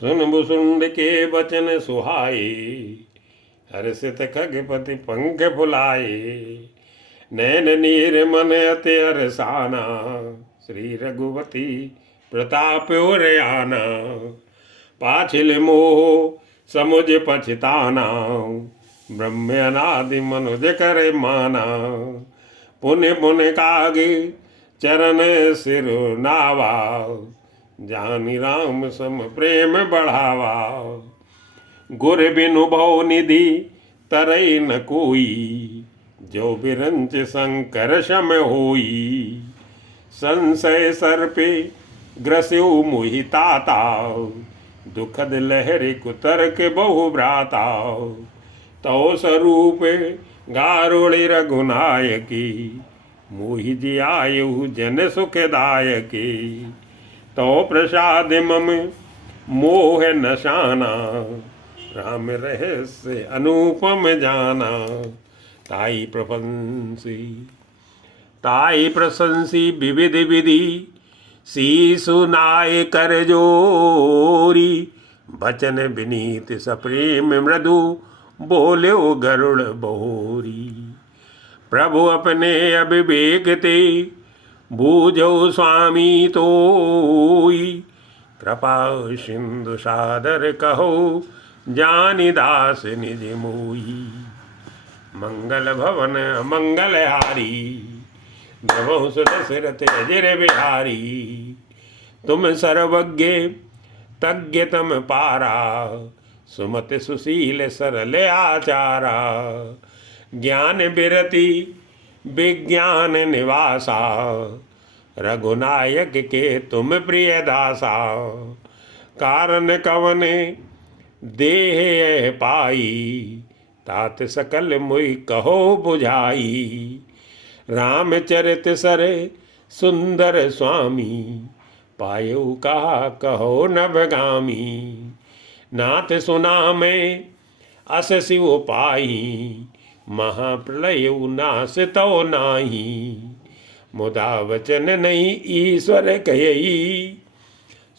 सुन भुसुंड के वचन सुहाए, हर्षित खगपति पंख फुलाए। नैन नीर मन अति अरसाना, श्री रघुपति प्रताप और आना। पाछिल मोह समुझ पछताना, ब्रह्म अनादि मनुज करे माना। पुण्य पुण्य कागे चरण सिर नावा, जानी राम सम प्रेम बढ़ावा। गुर बिनु भव निधि तरई न कोई, जो बिरंच शंकर शम होई। संशय सर पे ग्रस्यु मुहि ताता, दुखद लहरि कुतर्क बहु भ्राता। तो स्वरूप गारुड़ि रघुनायकी, मोहि जियायु जन सुखदायकी। तो प्रसाद मम मोह नशाना, राम रहस्य अनुपम जाना। ताई प्रशंसी विविध विधि, शीसु नाय कर जोरी। बचन विनीत सप्रेम मृदु, बोल्यो गरुड़ बहोरी। प्रभु अपने अविवेक ते, बूझो स्वामी तोई। कृपा सिंधु सादर कहो, जानि दास निज मोई। मंगल भवन मंगल हारी, द्रवहु दशरथ अजर बिहारी। तुम सर्वज्ञ तज्ञ तम पारा, सुमत सुशील सरल आचारा। ज्ञान बिरति विज्ञान निवासा, रघुनायक के तुम प्रिय दासा। कारण कवन देह पाई, तात सकल मुई कहो बुझाई। रामचरित सर सुंदर स्वामी, पायो कहा कहो नवगामी। नाथ सुना में अस शिव पाई, महाप्रलय नाश तो नाही। मुदा वचन नहीं ईश्वर कही,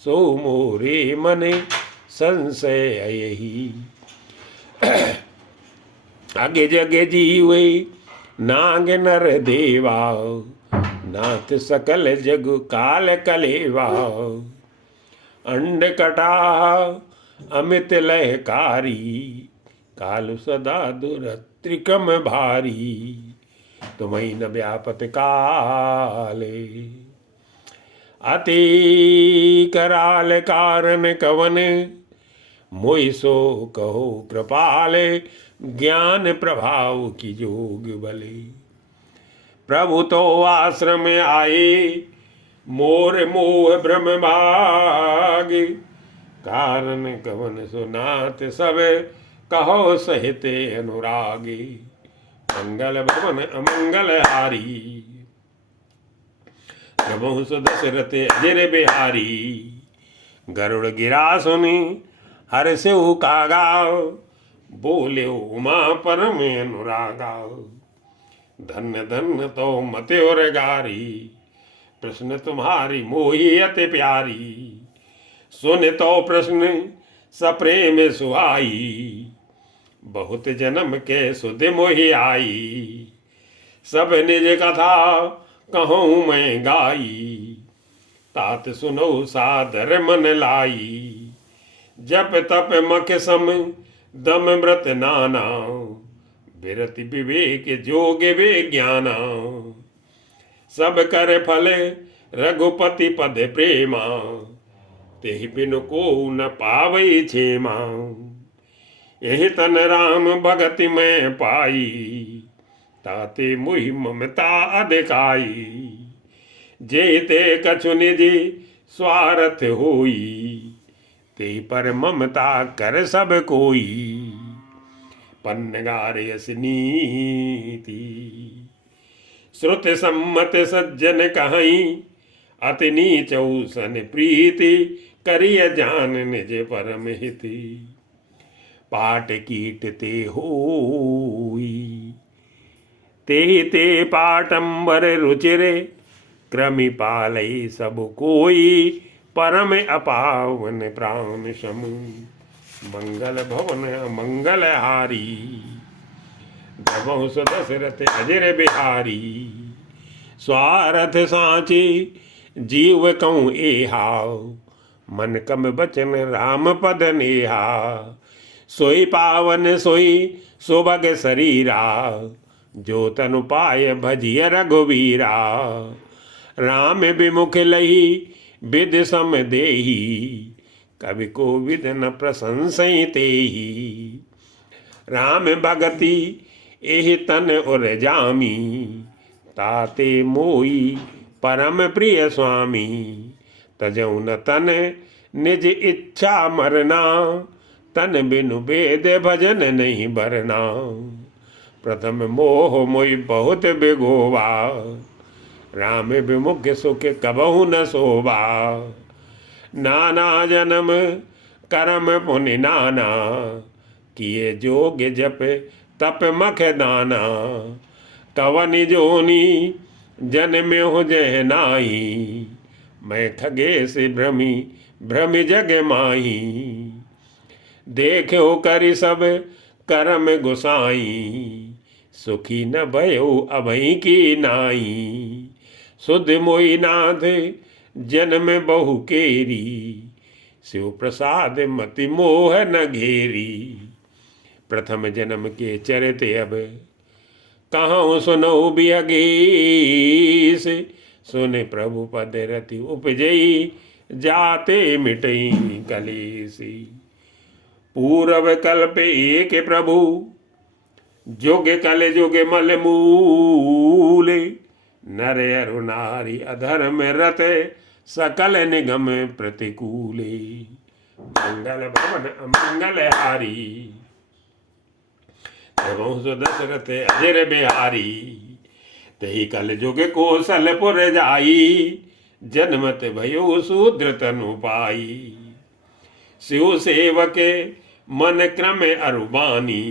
सो मोरे मन संशय यही। आगे जगे जीवे नाग नर देवा, नाथ सकल जग काल कलेवा। अंड कटा अमित लहकारी, काल सदा दुरत्रिकम भारी। तुम्हें न व्यापत काले, अति कराल कारण कवन। मोहि सो कहो कृपाले, ज्ञान प्रभाव की जोग बले। प्रभु तो आश्रम आए, मोर मोह भ्रम भाग। कारण कवन सुनात सब, कहो सहित अनुरागी। मंगल भवन अमंगल हारी, प्रभु दशरथ अजर बिहारी। गरुड़ गिरा सुनी हर्षिउ कागा, बोले उमा परम अनुरागा। धन्य धन्य तो मते और गारी, प्रश्न तुम्हारी मोही अति प्यारी। सुन तो प्रश्न सप्रेम सुहाई, बहुत जन्म के सुध मोहि आई। सब निज कथा कहूँ मैं गाई, तात सुनो सादर मन लाई। जप तप मख सम दम व्रत नाना, विरति विवेक जोग विज्ञाना। सब कर फल रघुपति पद प्रेमा, तेहि बिनु को न पावई क्षेमा। यही तन राम भगति में पाई, ताते मुहि ममता अधिकाई। जेते कछु निधि स्वार्थ होई, ते पर ममता कर सब कोई। पन्नगार नीति श्रुत सम्मत सज्जन कहीं, अति नीचौ सन प्रीति। करिय जान निज परम हिति, पाट कीट ते होई। ते पाटंबर रुचिरे, क्रमि पालई सब कोई। परम अपावन प्राण सम मंगल भवन मंगल हारी दबहु दशरथ अजर बिहारी स्वार्थ साची जीव कहूँ एहाव मन कम बचन राम पद नेहा सोई पावन सोई सुभग शरीरा जो तनु पाय भजिय रघुवीरा राम विमुख लही विद सम देही कवि को विद न प्रशंसई तेही राम भगति एहि तन उर जामी ताते मोई परम प्रिय स्वामी तजऊ न तन निज इच्छा मरना तन बिनु वेद भजन नहीं भरना प्रथम मोह मोई बहुत बिगोवा राम विमुख सुख कबहु न शोभा नाना जन्म कर्म पुनि नाना किए जोग जप तप मख दाना कवन जोनी जन्म हो जय नाही मैं खगेश भ्रमी भ्रमि जग माही देखो करि सब कर्म गुसाई सुखी न भयो अभई की नाई सुध मोई नाथ जन्म बहु केरी शिव प्रसाद मति मोह न घेरी प्रथम जन्म के चरित अब कहाँ सुनो बिहगीस सुने प्रभु पद रति उपजई जाते मिटई कलेसी पूर्व कल्प एक प्रभु जोगे कल जोगे मल मूले नर अरु नारी अधर्म रत सकल निगम प्रतिकूले मंगल भवन अमंगल हारी दशरथ अजर बिहारी तही कल जुग कौशलपुर जाई जन्मत भयो शूद्र तनु पाई शिव सेवक मन क्रम अरुबानी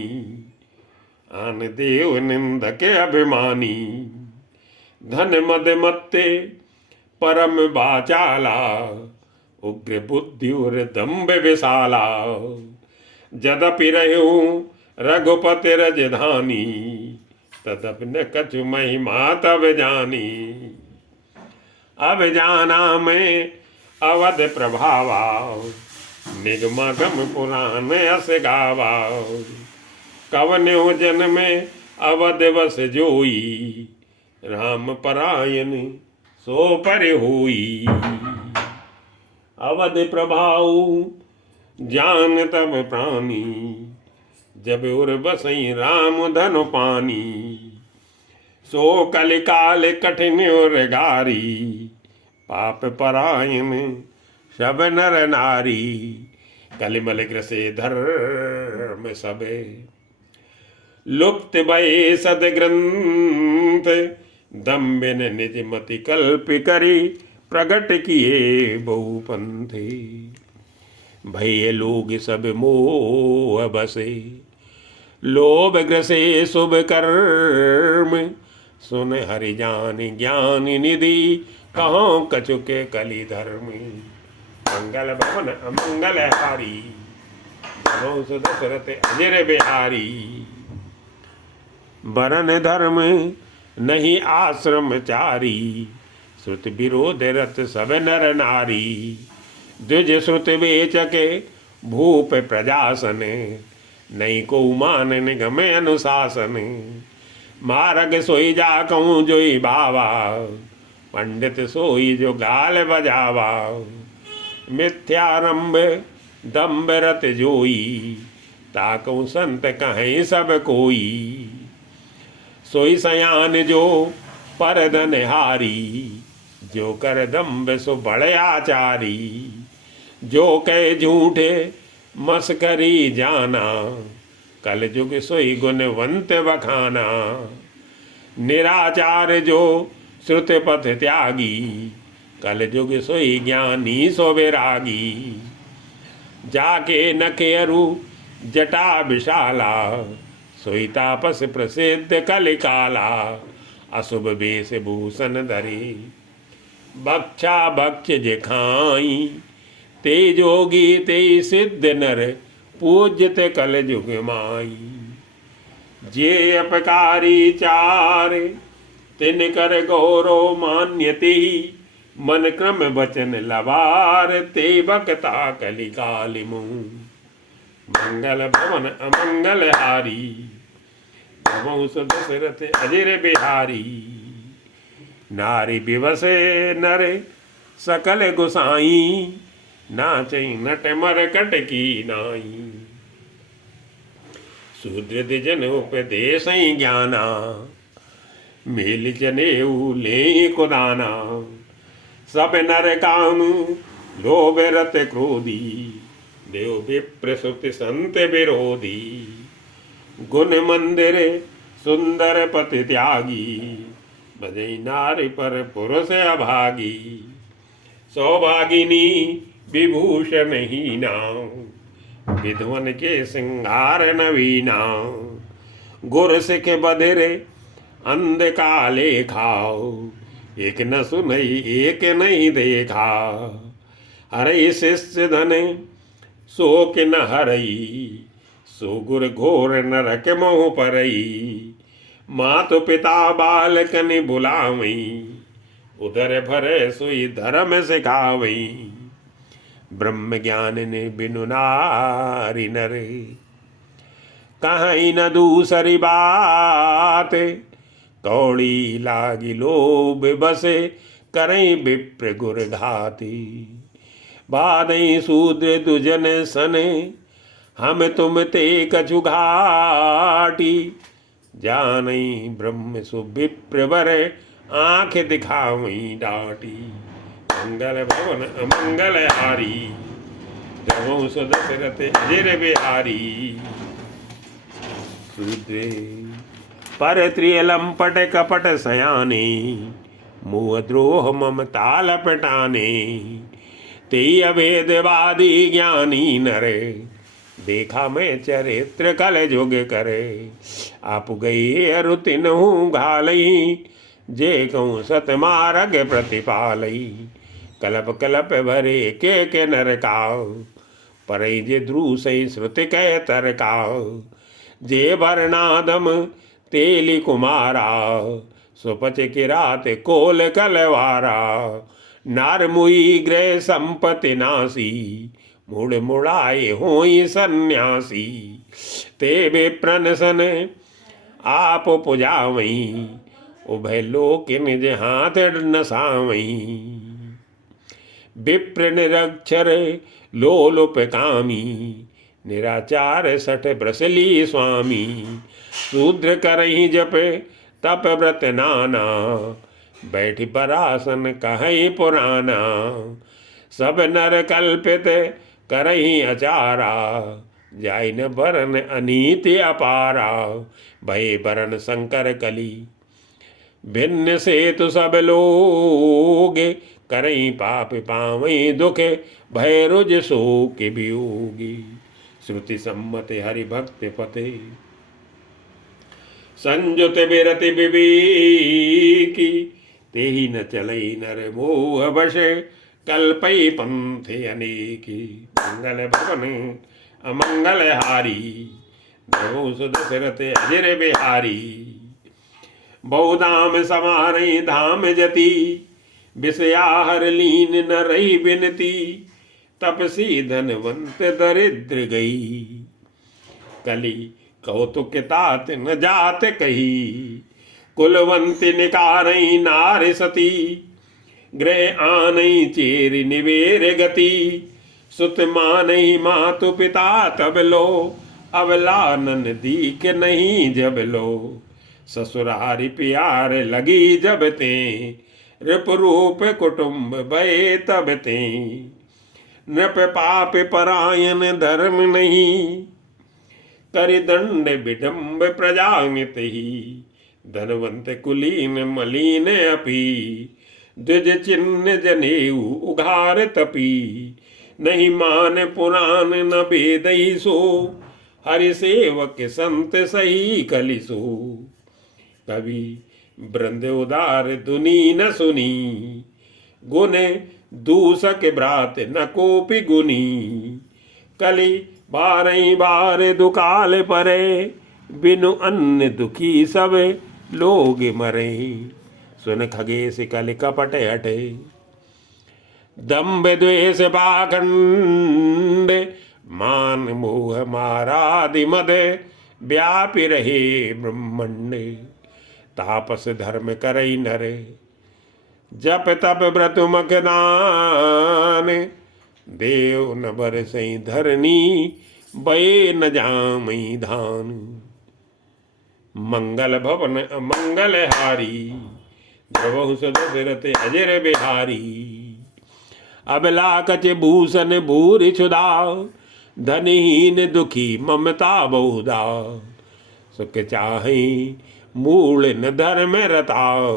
आन देव निंदक अभिमानी धन मद मत्ते परम बाचाला उग्र बुद्धि और दम्भ विशाला जदपि रहूं रघुपति रजधानी तदप न कछु महिमा तब जानी अब जाना मैं अवध प्रभावा निगमागम पुराण अस गावा कवन हो जन में अवध बस जोई राम परायण सो पर होई अवध प्रभाव जान तब प्राणी जब उर बसई राम धनु पानी सो कलिकाल कठिन और गारी पाप परायण सब नर नारी कलिमल ग्रसे धर्म सबे लुप्त भय सदग्रंथ दम्बिन निज मति कल्प करी प्रगट किए बहुपंथे भय लोग सब मोह बसे लोभ ग्रसे शुभ कर्म सुन हरि जान ज्ञान निधि कहाँ कछुके कली धर्म मंगल भवन अमंगल हारी दशरथ अजर बिहारी वरन धर्म नहीं आश्रम चारी श्रुत विरोध रत सब नर नारी द्विज श्रुत बेचके भूप प्रजासन नहीं को मान निगम अनुशासन मार्ग सोई जा कहूँ जोई बावा पंडित सोई जो गाल बजावा मिथ्यारंभ दम्भ रत जोई ताकऊ संत कहें सब कोई सोई सयान जो परधन हारी जो कर दम्भ सो बड़े आचारी जो कह झूठे मस्करी जाना कल जुग सोई गुणवंत बखाना निराचार जो श्रुत पथ त्यागी कल जुग सोई ज्ञानी सो विरागी जाके नखे अरु जटा विशाला सोई तापस प्रसिद्ध कलिकाला अशुभ वेश भूषण धरे भक्षा भक्ष जे खाई ते जोगी ते सिद्ध नर पूज्यते कल जुग माई। जे अपकारी चार तिन कर गौरव मान्यति, मन क्रम वचन लबार ते बकता कलि काल मुँह। मंगल भवन अमंगल हारी, भवौ दशरथ अजर बिहारी। नारी विवसे नर सकल गुसाई, नाचै नट मर कट की नाई। शूद्र द्विजन उपदेश ज्ञाना, मेल जनेऊ ले कुदाना। सब नर काम लोभ रत क्रोधी, देव विप्र सुत संत विरोधी। गुण मंदिर सुंदर पति त्यागी, बजै नारी पर पुरुष अभागी। सौभागिनी विभूषण हीना, विधवन के सिंगार नवीना। गुर सिख बधिरे अंध काले खाओ, एक न सुनई एक नहीं देखा। हरई शिष्य धन शोक न हरई, सो गुर घोर नरक मोह परई। मातु पिता बालकन बुलावई, उदर भरे सुई धर्म सिखावई। ब्रह्म ज्ञान ने बिनु नारी नरे, कहीं न दूसरी बात। कौड़ी लागी लोभ बसे, करें विप्र गुर घाती। बादई शूद्र दुजन सने, हम तुम ते कछु घाटी। जानई ब्रह्म सुविप्र बरे, आंख दिखावई डाटी। मंगल भवन अमंगल हारी, जबों दशरथ अजर बिहारी। शूद्रे पर त्रियलंपट कपट सयाने, मुँह द्रोह ममता लपटाने। ते अभेदवादी ज्ञानी नरे, देखा मैं चरित्र कल जुग करे। आप गई अरुतिन हूँ घालई, जे कहूँ सत मार्ग प्रतिपालई। कलप कलप भरे के नरकाव, परई जे ध्रुव सही श्रुति कह तरकाव। जे भरनादम तेली कुमारा, सुपच किरात कोल कलवारा। नार मुई गृह संपत्ति नासी, मुड़ मुड़ाए होई सन्यासी। ते विप्रन सन आप पुजावई, उभय लोक निज हाथ नसावई। विप्र निरक्षर लोलुप कामी, निराचार सठ ब्रसली स्वामी। शूद्र करही जप तप व्रत नाना, बैठ परासन कहीं पुराना। सब नर कल्पित करही अचारा, जाय न बरन अनीति अपारा। भय बरन संकर कली, भिन्न से तो सब लोग। करई पाप पावई दुख, भय रुज शोक वियोगी। श्रुति सम्मत हरि भक्त पते, संजुत बिरति विवेकी। तेहि न चलई नर मोह वश, कल्पई पंथ अनेकी। मंगल भवन अमंगल हारी, बहु दशरथ अजर बिहारी। बहुधाम समारई धाम जति, विषयाहर लीन न रही बिनती। तपसी धनवंत दरिद्र गई, कली कौतुक तात न जात कही। कुलवंती निकारई नार सती, गृह आनई चेर निवेर गति। सुत मानई मातु पिता तब लो, अवलानन दीक नहीं जब लो। ससुरारी प्यार लगी जब ते, रिप रूप कुटुंब भय तब ते। नृप पाप परायण धर्म नहीं, कर दंड विडम्ब प्रजामित ही। धनवंत कुलीन मलीन अपी, द्विज चिन्ह जनेऊ उघार तपी। नहीं मान पुराण न भेदई सो, हरि सेवक संत सही कलिसो। कवि वृंद उदार दुनी न सुनी, गुण दूसक ब्रात न कोपि गुनी। कली बारही बार दुकाल परे, बिनु अन्न दुखी सब लोग मरे। सुन खगेश कल कपट हटे, दम्भ द्वेष पाखंड, मान मोह मारादि मद, व्यापी रहे ब्रह्मंड। तापस धर्म करई नर, जप तप व्रत मखदान। देव न बरसई धरनी, बये न जामई धान। मंगल भवन अमंगल हारी, द्रवहु दशरथ अजर बिहारी। अबला कच भूषण भूरि छुदाओ, धनहीन दुखी ममता बहुधा। सुख चाहि मूल न धर्म रताओ,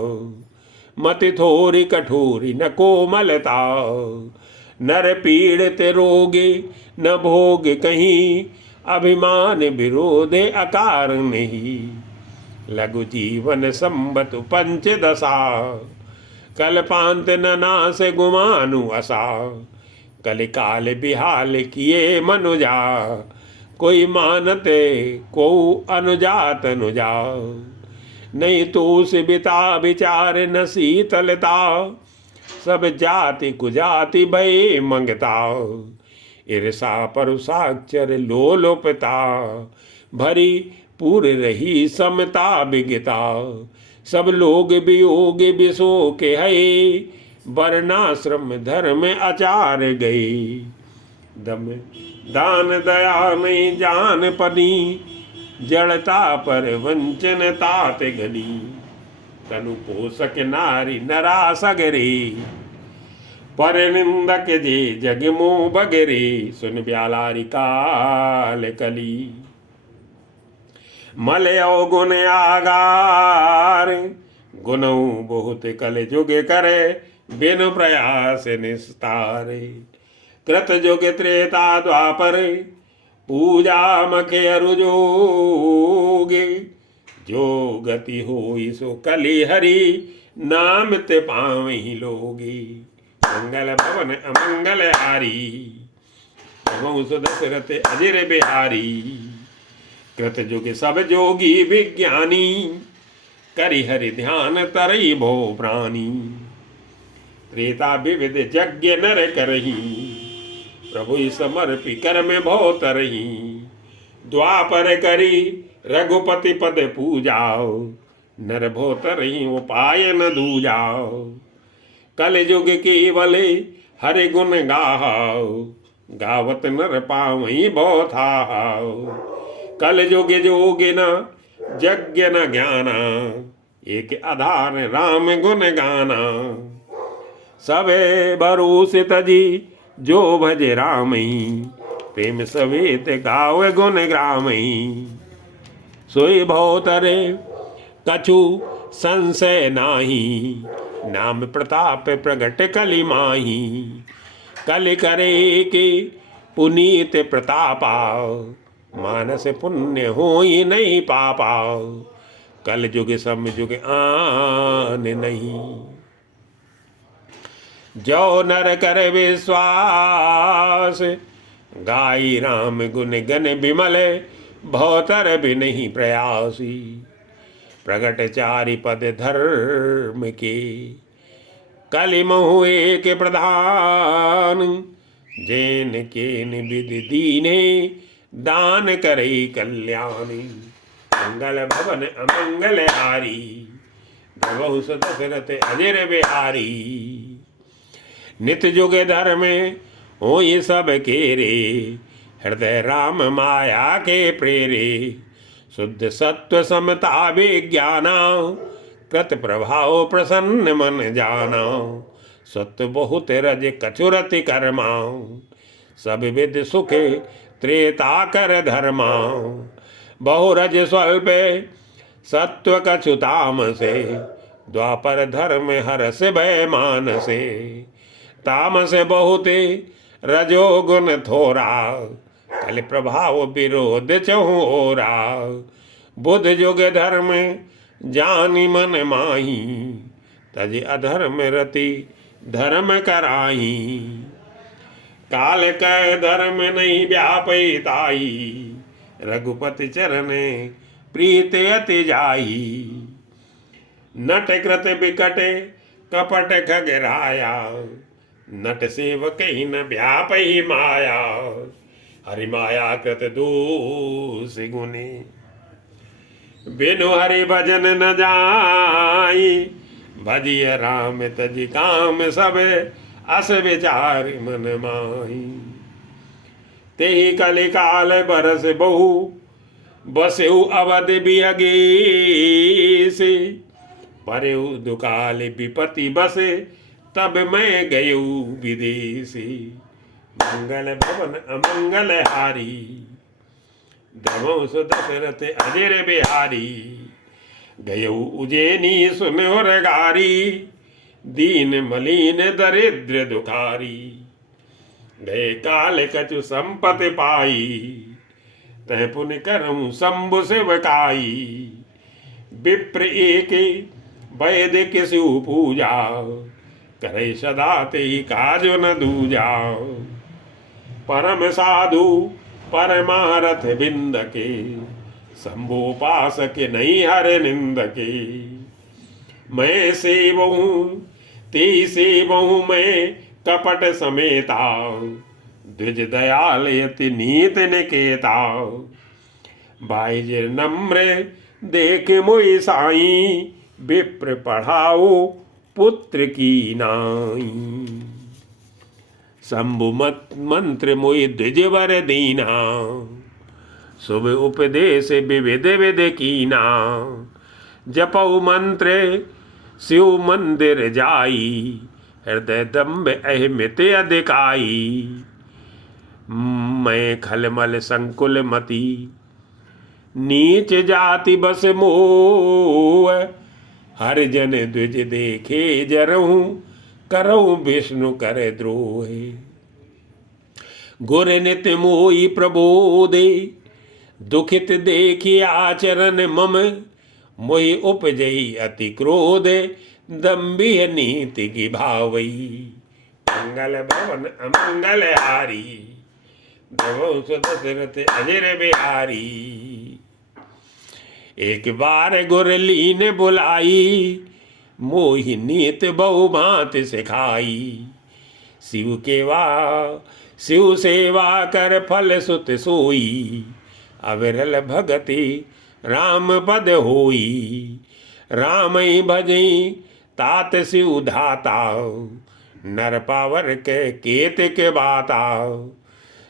मति थोरी कठोरी न कोमलता। नर पीड़ित रोगे न भोग कहीं, अभिमान विरोधे अकार नहीं। लघु जीवन संबत पंचदशा, कल्पांत न नास गुमानु असा। कल काल बिहाल किए मनुजा, कोई मानते को अनुजात अनुजा। नहीं तूस बिता विचार न शीतलता, सब जाति कुजाति भय मंगता। ईर्षा परुषाक्षर लोलोपता, भरी पूर रही समता बिगता। सब लोग वियोग विशो के है, वर्णाश्रम धर्म आचार गए। दम दान दया में जान पनी, जड़ता पर वंचन तात घनी। तनु पोषक नारी नरा सगरे, पर निंदक जे जग मोह बगरे। सुन ब्यालारी काल कली, मलयो गुण आगार। गुनऊ बहुत कल जुग करे, बिनु प्रयास निस्तारे। कृत जुग त्रेता द्वापर, पूजा मखे अरुजोगे। जो गति होई सो कली हरि, नाम ते पावहीं लोगे। मंगल भवन अमंगल हारी, प्रभु दशरथ अजर बिहारी। कृत जुग सब जोगी विज्ञानी, करि हरि ध्यान तरई भो प्राणी। त्रेता विविध यज्ञ नर करही, प्रभु समर्पी कर में भो तरही। द्वापर करी रघुपति पद पूजाओ, नर भो तरही उपाय न दूजाओ। कल युग केवल हरि गुण गाओ, गावत नर पावई भो थाओ। कल युग जोग न यज्ञ न ज्ञाना, एक आधार राम गुण गाना। सबे भरोसे तजी जो भज रामई, प्रेम सवेत गाव गुण ग्रामई। सोई भवतरे कछु संशय नाही, नाम प्रताप प्रगट कलि माही। कल करे के पुनीत प्रतापा, मानस पुण्य होई नहीं पापा। कल जुग सम जुग आन नहीं, जो नर कर विश्वास। गाई राम गुण गण विमल, भवतर भी नहीं प्रयासी। प्रगट चारि पद धर्म के, कलि महु एक प्रधान। जैन के विधि दीने, दान करई कल्याणी। मंगल भवन अमंगल हारी, द्रवहु दशरथ अजर बिहारी। नित जुग धर्म हो ये सब केरे, हृदय राम माया के प्रेरे। शुद्ध सत्व समता विज्ञाना, कृत प्रभाव प्रसन्न मन जाना। सत्व बहुत रज कछुरति कर्मा, सब विद सुख त्रेता कर धर्मा। बहुरज स्वल्प सत्व कछु तामसे, द्वापर धर्म हरस भय मानसे। तामस बहुत रजो गुण थोरा, कल प्रभाव विरोध चहु ओरा। बुध जुग धर्म जानि मन माही, तज अधर्म रति धर्म कराई। काल कै धर्म नहीं व्यापई ताई, रघुपति चरण प्रीत अति जाई। नट कृत बिकट कपट खगराया, नट सेवक न व्यापई माया। हरि माया कृत दोष गुने, बिनु हरि भजन न जाई। भजिय राम तज काम सब, अस विचार मन माही। तेहि कलि काल बरस बहु, बसेउ अवध बिहगे से। परेउ दुकाल विपति बसे, तब मैं गयऊ विदेशी। मंगल भवन अमंगल हारी, धर्मो सु दशरथ अजर बिहारी। गयऊ उज्जैनी सुनोर गारी, दीन मलिन दरिद्र दुखारी। गए काल कछु संपत्ति पाई, तह पुण्य करम शंभु सेवकाई। विप्र एक वैदिक शिव पूजा, करे सदा ते काज न दूजा। परम साधु परमारथ बिंद के, शंभोपासक नहीं हर निंद के। मैं सेवहूँ ते सेवहूँ मैं कपट समेता, द्विज दयाल यति नीत निकेता। बाइज नम्र देख मोहि साई, विप्र पढ़ाओ पुत्र की नाई। शंभु मत मंत्र मोहि द्विज वर दीना, शुभ उपदेश विविध विध कीना। जपऊ मंत्र शिव मंदिर जाई, हृदय दम्भ अहिमित अधिकाई। मैं खलमल संकुल मति, नीच जाति बस मोह। हर जन द्विज देखे जरहूँ, करहूँ विष्णु कर द्रोह। गुर नित मोहि प्रबोधे, दुखित देखी आचरण मम। मोहि उपजई अति क्रोध, दम्भिय नीति की भावई। मंगल भवन अमंगल हारी, धर्मो सु दशरथ अजर बिहारी। एक बार गुर लीन बुलाई, मोहि नीत बहु भांत सिखाई। शिव सेवा कर फल सुत सोई, अविरल भगति राम पद होई। राम ही भजई तात शिव धाता, नर पावर के केत के बाता।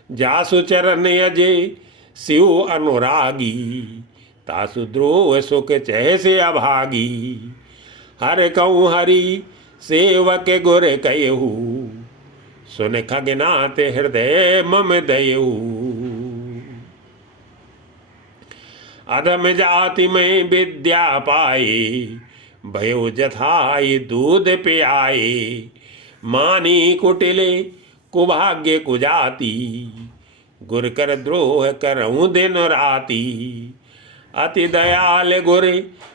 जासु चरण अजय शिव अनुरागी, तासु द्रोह सुख चह से अभागी। हर कहूँ हरि सेवक गुर कहू, सुन खगनाथ हृदय मम दयऊ। अधम जाति में विद्या पाए, भयो जथाई दूध पियाए। मानी कुटिले कुभाग्य कुजाति, गुर कर द्रोह करऊँ दिन राति। अति दयाल गुर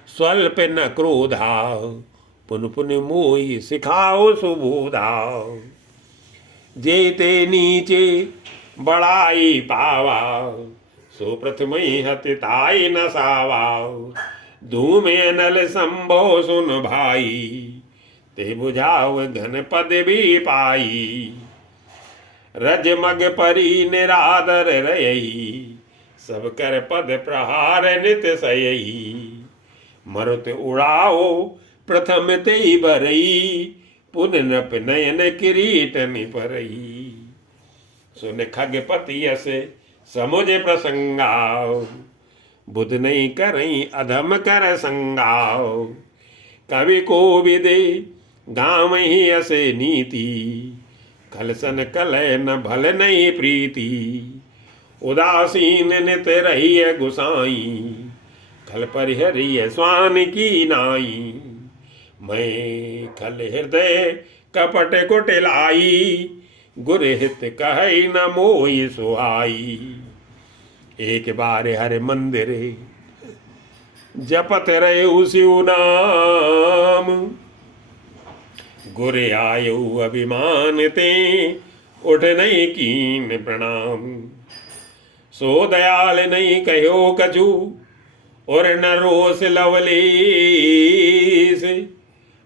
स्वल्प न क्रोधा, पुन पुन मोहि सिखाओ सुबोधा। जेते नीचे बड़ाई पावा, सो प्रथम हतिताई न सावा। धूमे नल संभो सुन भाई, ते बुझाव घन पद भी पाई। रज मग परी निरादर रही, सब कर पद प्रहार नित सयई। मरुत उड़ाओ प्रथम ते भरई, पुन नप नयन किरीट निपरई। सुन खगपति यस समुझ प्रसंगाओ, बुध नहीं करई अधम कर संगाओ। कवि को विदे गाँव ही असे नीति, खलसन कलय न भल नहीं प्रीति। उदासीन नित रही गुसाई, खल परिहरिय स्वान की नाई। मैं खल हृदय कपट कुटिलाई, गुर हित कहई न मोहि सुहाई। एक बार हर मंदिर जपत रहे शिव नाम, गुर आयु अभिमान ते उठ नहीं कीन प्रणाम। सो दयाल नहीं कहो कछु और न रोस लवलेस।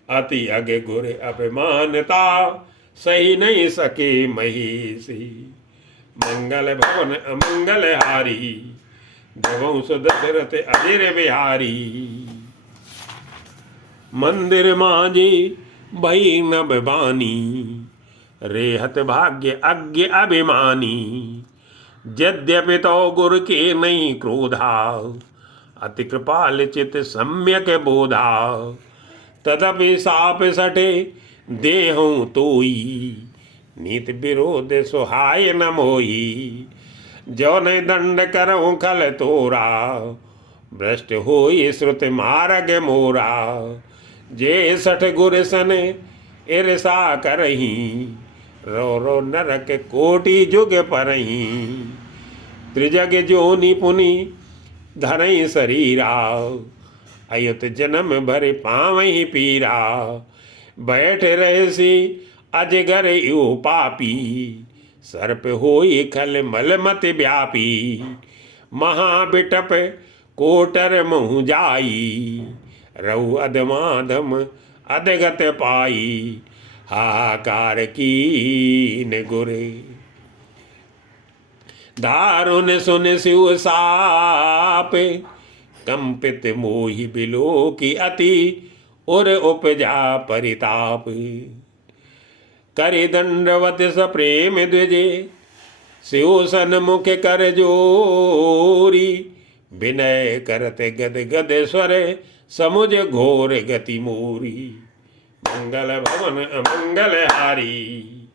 अति अग गुर अभिमानता सही नहीं सके महेशी। मंगल भवन अमंगल हारी जबों सुदशरथ अजिर बिहारी। मंदिर मांझे भई नभ बानी रेहत भाग्य अज्ञ अभिमानी। यद्यपि तो गुर के नहीं क्रोधा अति कृपाल चित सम्यक बोधा। तदपि साप सटे देहूं तोई नीत विरोध सुहाय न मोही। जो ने दंड करऊं खल तोरा भ्रष्ट होई श्रुत मार्ग मोरा। जे सठ गुर सन ईर्षा करही रो रो नरक कोटि जुग परही। त्रिजग जोनि पुनि धरई शरीरा अयुत जन्म भर पावही पीरा। बैठ रहसी अजगर यो पापी सर्प होई खल मल मत व्यापी। महाबिटप कोटर मुँह जाई रहु अधमाधम अधगत पाई। हाहाकार कीन गुरे दारुन सुन शिव साप कंपित मोहि बिलो की अति उर उपजा परिताप। करे दंडवत स प्रेम द्विजे शिव सन्मुख कर जोरी। विनय करते गद गद स्वर समुझ घोर गति मोरी। मंगल भवन अमंगल हारी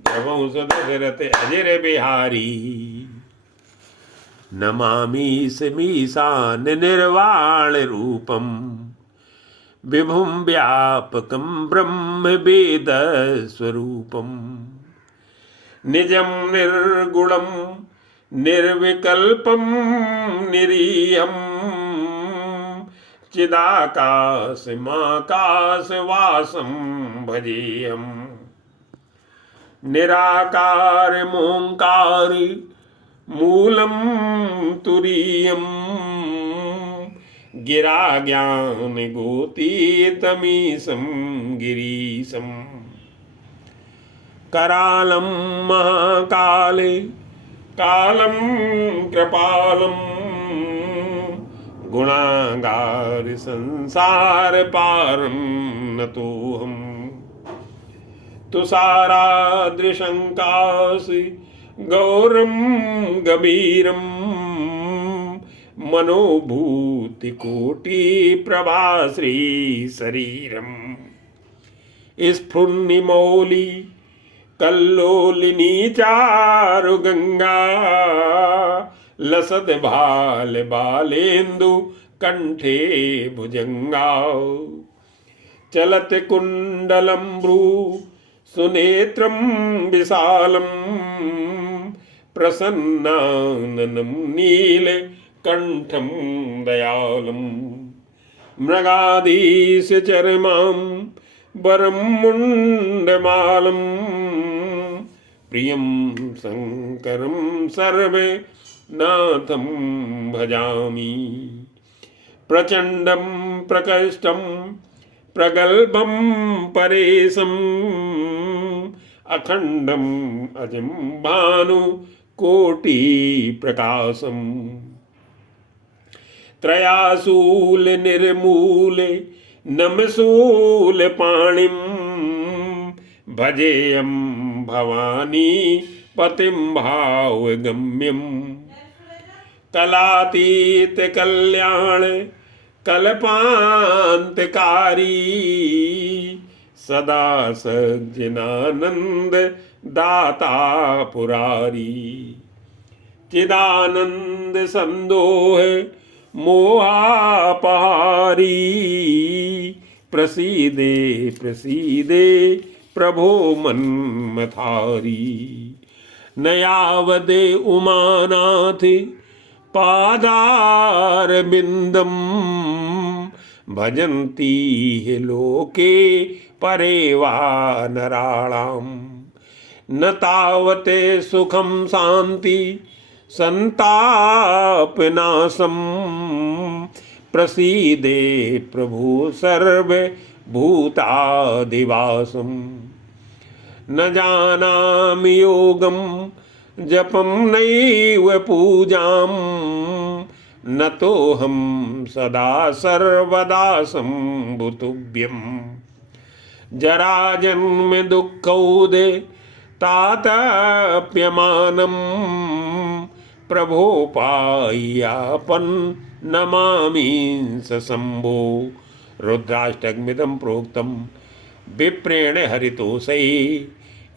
जबों सुदशरथ अजिर बिहारी। नमामि मीशान निर्वाण रूपम विभुम व्यापकम ब्रह्म वेद स्वरूपम। निजम निर्गुणम निर्विकल्पम निरीयम चिदाकाश माकाश वासम भजेयम। निराकार मोंकार मूलम तुरीयम गिरा ज्ञान गोतीतमीशं गिरीशं। करालं महाकाले कालं कृपालं गुणागार संसार पारं नतोऽहम्। तुषाराद्रिशङ्कासि गौरं गभीरं मनोभूतिकोटि प्रभाश्री शरीरम। स्फुन्निमौली कल्लोलिनी चारु गंगा लसद भाल बालेन्दु कंठे भुजंगा। चलत कुंडलम भ्रू सुनेत्रम विशालम प्रसन्नाननं नील कंठम दयालम। मृगाधीश चरमां वरं मुंडमालं प्रियं शंकरं सर्वे नाथं भजामि। प्रचंडं प्रकष्टं प्रगल्भं परेशं अखंडं अजं भानु कोटि प्रकाशम। त्रयाशूल निर्मूल नमशूल पाणिम भजेयं भवानी पतिं भावगम्यम। कलातीत कल्याण कल्पांतकारी सदा सज्जनानंद दाता पुरारी। चिदानंद संदोह मोहापहारी प्रसीदे प्रसीदे प्रभो मन्मथारी। नयावदे उमानाथ पादार बिंदम भजन्ती लोके परे वा नराणाम। न तावते सुखम शांति संताप नाशम। प्रसीदे प्रभु सर्व भूतादिवासम। न जानामि योगम जपम नैव पूजाम। न तोहम सदा सर्वदा शंभुतुभ्यम। जरा जन्म दुःखौदे तातप्यमानम। प्रभो पायापन नमामि स शंभो। रुद्राष्टकमिदं प्रोक्तम विप्रेण हरितोषै।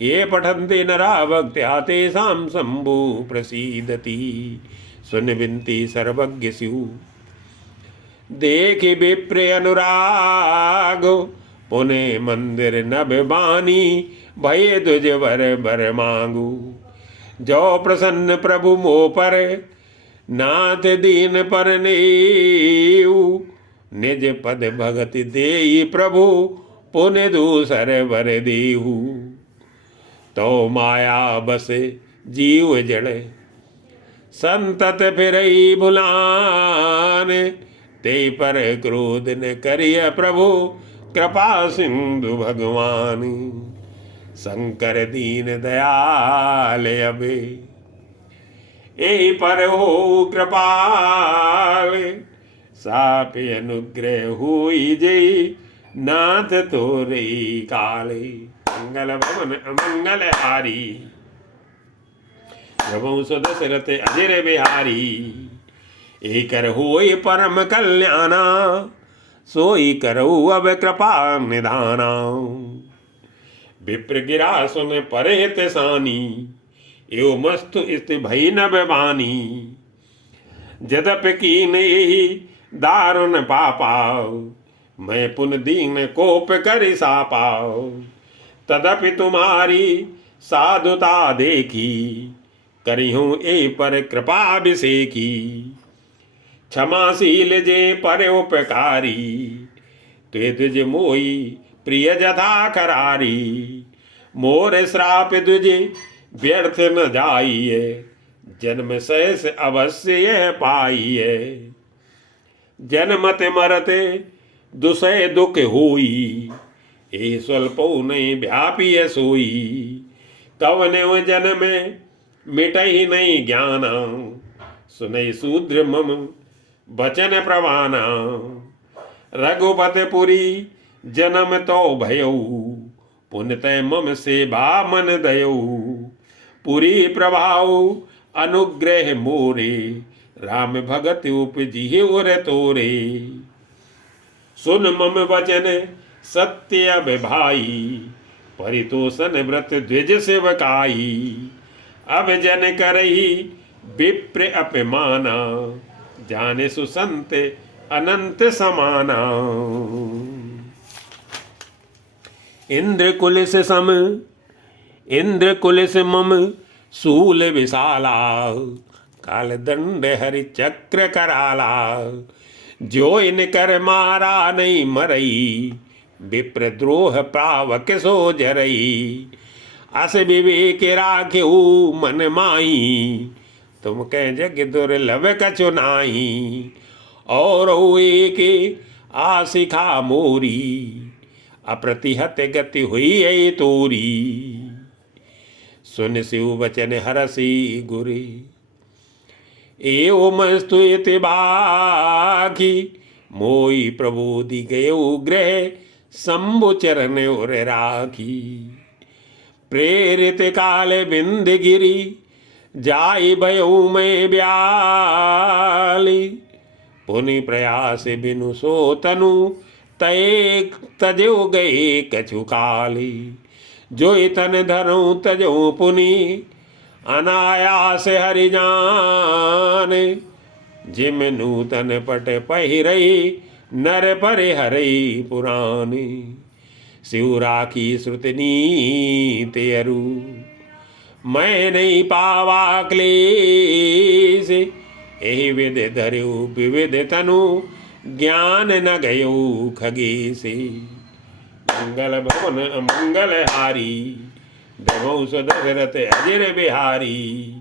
ये पठन्ति नरा भक्त्या तेषां शंभु प्रसीदति। सुन विनती सर्वज्ञ शिव देखि विप्र अनुराग। पुने मंदिर नभ बानी भय दुज वर बर मांगू। जो प्रसन्न प्रभु मोह पर नाथ दीन पर नेऊ। निज पद भगति देई प्रभु पुण्य दूसर वर देहु। तो माया बस जीव जड़ संतत फिरई भुलान। ते पर क्रोध न करिय प्रभु कृपा सिंधु भगवान। शंकर दीन दयाल अबे ए पर हो कृपाल। सापे अनुग्रह हुई जय नाथ तोरे काले। मंगल भवन अमंगल हारी प्रभु सुदशरथ अजर बिहारी। एकर होय परम कल्याणा सोई करऊ अब कृपा निधाना। विप्र गिरा सुन परेत सानी एव मस्तु इस्त भई नभ बानी। जदप कीन यही दारुण पापा मैं पुन दीन कोप कर सापा। तदपि तुम्हारी साधुता देखी करिहूं ए पर कृपाभिषेकी। क्षमाशील जे पर उपकारी ते तुझ मोई प्रिय जथा करारी। मोर श्राप तुझे व्यर्थ न जाइए जन्म सहस अवश्य यह पाइए। जन्मत मरते दुसह दुख होई ए स्वल्पो नहीं व्यापी सोई। कवने जन्म मिटही नहीं ज्ञाना सुनई शूद्र मम बचन प्रवाना। रघुपतपुरी जन्म तो भयऊ पुण्यतय मम सेवा मन दयऊ। पुरी प्रभाव अनुग्रह मोरे राम भगत उपजी उर तोरे। सुन मम वचन सत्य अब भाई परितोषण व्रत द्विज सेवकाई। अब जन करही विप्र अपमाना जाने सुसंत अनंत समाना। इंद्र कुलिस सम इंद्र कुलिस मम शूल विशाला। काल दंड हरि चक्र कराला। जो इन कर मारा नहीं मरई विप्र द्रोह पावक सो जरई। अस विवेक राख्यू मन माही तुम कह जग दुर्लभ कछु नाही। और एक आशिखा मोरी अप्रतिहत गति हुई है तोरी। सुन शिव वचन हरसी गुरी एव मस्तुत बाखी। मोई प्रबोधि गयो ग्रह शंभु चरण और राखी। प्रेरित काल बिंद गिरी जाई भयो मैं ब्याली। पुनि प्रयास बिनु सो तनु तय तजो गए कछु काली। जो तन धरो तजो पुनि अनायास हरि जान। जिम नूतन पट पहिरई नर पर हरई पुरानी। शिव राखी श्रुतनी तेरु मैं नहीं पावा क्लेश। एहि विध धर्यु विविध तनु ज्ञान न गयो खगे से। मंगल भवन मंगल हारी दमौ दशरथ अजर बिहारी।